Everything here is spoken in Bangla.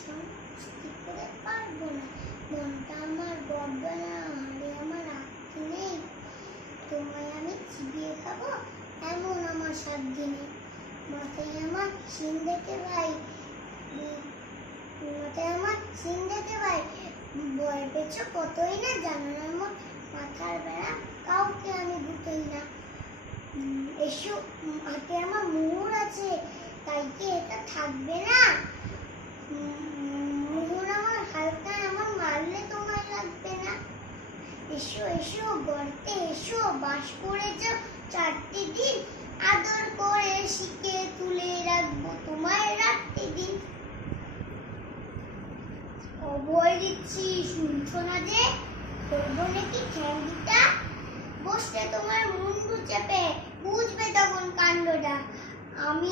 সন্তুষ্টি করে পারবো না, মনটা আমার বড্ড না, আরে আমার আত্মি নেই, তোমায় আমি চিবিয়ে খাবো এমন আমার সাধ্য নেই। মাথায় আমার সিন দেখে ভাই, মাথায় আমার সিন দেখে ভাই, বয় পেছো কতই না জানো না, আমার মাথার বেড়া কাউকে আমি গুটোই না। এসো, হাতে আমার মোহর আছে, তাই কি এটা থাকবে না? মোহর আমার হালকায়, আমার মারলে তোমায় লাগবে না। এসো এসো গর্তে এসো, বাস করে যাও 4টি দিন, আদর করে শিখে তুলে রাখবো তোমায় রাত্রি দিন। অভয় দিচ্ছি শুনছো না যে, করবো নাকি ঠ্যাং দুটা, বসতে তোমার মুন্ডু চেপে, বুঝবে তখন কাণ্ডটা। আমি